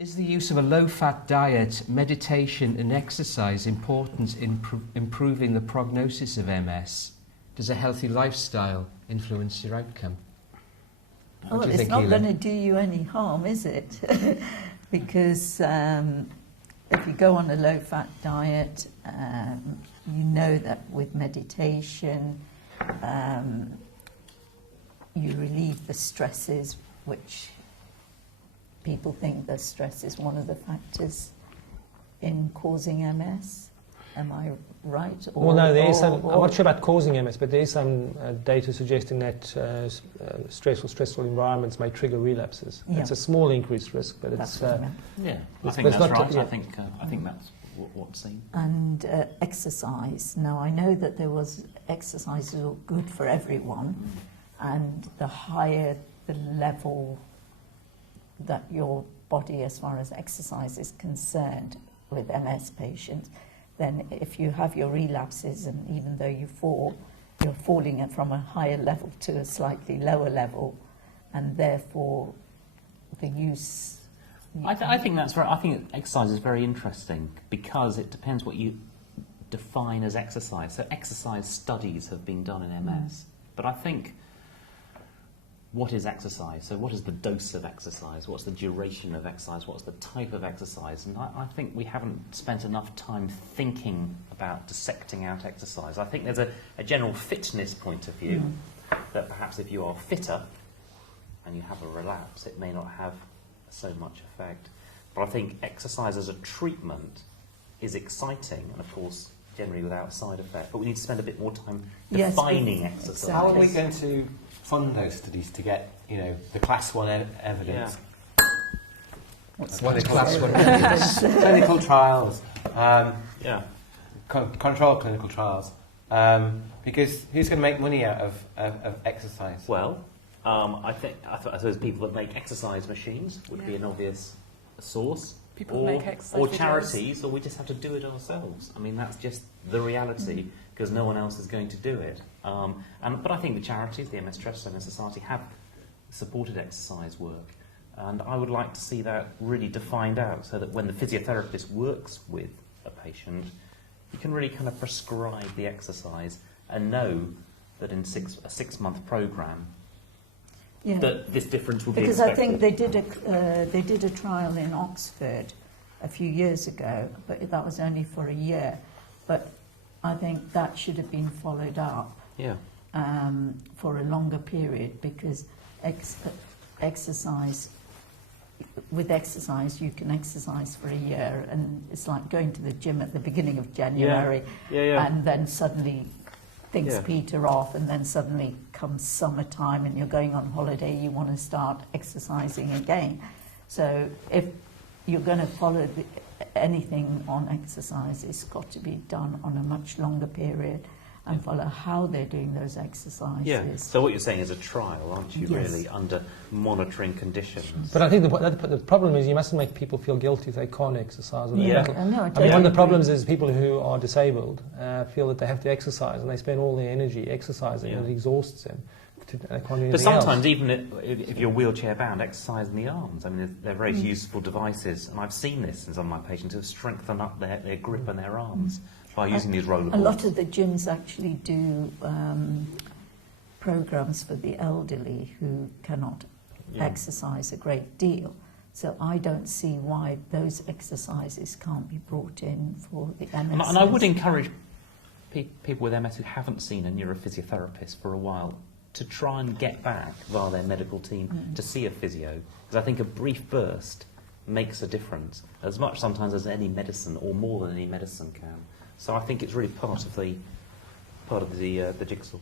Is the use of a low-fat diet, meditation and exercise important in improving the prognosis of MS? Does a healthy lifestyle influence your outcome? Well, it's not going to do you any harm, is it? Because if you go on a low-fat diet, you know that with meditation, you relieve the stresses, which people think that stress is one of the factors in causing MS. Am I right? Well, no, there is some. I'm not sure about causing MS, but there is some data suggesting that stressful environments may trigger relapses. Yeah. It's a small increased risk, but that's I think that's right. I think that's what's seen. And exercise. Now, I know that there was exercises are good for everyone, and the higher the level that your body, as far as exercise is concerned, with MS patients, then if you have your relapses, and even though you fall, you're falling from a higher level to a slightly lower level, and therefore the use... I think that's right. I think exercise is very interesting because it depends what you define as exercise. So exercise studies have been done in MS, but I think what is exercise? So what is the dose of exercise? What's the duration of exercise? What's the type of exercise? And I think we haven't spent enough time thinking about dissecting out exercise. I think there's a general fitness point of view that perhaps if you are fitter and you have a relapse, it may not have so much effect. But I think exercise as a treatment is exciting and, of course, generally without side effect. But we need to spend a bit more time defining exercise. Exactly. How are we going to fund those studies to get, the class 1 evidence? Yeah. What is class 1 evidence? Clinical trials. Controlled clinical trials. Because who's going to make money out of exercise? Well, I suppose people that make exercise machines would be an obvious source. People make exercise or videos. Charities, or we just have to do it ourselves. I mean, that's just the reality, because no one else is going to do it. But I think the charities, the MS Trust and MS Society, have supported exercise work. And I would like to see that really defined out, so that when the physiotherapist works with a patient, you can really kind of prescribe the exercise and know that in a 6-month programme, that this difference will be expected. Because I think they did a trial in Oxford a few years ago, but that was only for a year. But I think that should have been followed up for a longer period, because with exercise you can exercise for a year, and it's like going to the gym at the beginning of January, and then suddenly things peter off, and then suddenly comes summertime and you're going on holiday, you want to start exercising again. So if you're going to follow anything on exercise, it's got to be done on a much longer period, and follow how they're doing those exercises. Yeah. So what you're saying is a trial, aren't you, really, under monitoring conditions? But I think the problem is you mustn't make people feel guilty if they can't exercise. Or I mean, one of the problems is people who are disabled feel that they have to exercise, and they spend all their energy exercising, and it exhausts them. But sometimes, even if you're wheelchair bound, exercise in the arms. I mean, they're very useful devices, and I've seen this in some of my patients who strengthen up their grip and their arms by using these rollerboards. A lot of the gyms actually do programs for the elderly who cannot exercise a great deal. So I don't see why those exercises can't be brought in for the MS. And I would encourage people with MS who haven't seen a neurophysiotherapist for a while to try and get back via their medical team to see a physio, because I think a brief burst makes a difference, as much sometimes as any medicine, or more than any medicine can. So I think it's really part of the jigsaw.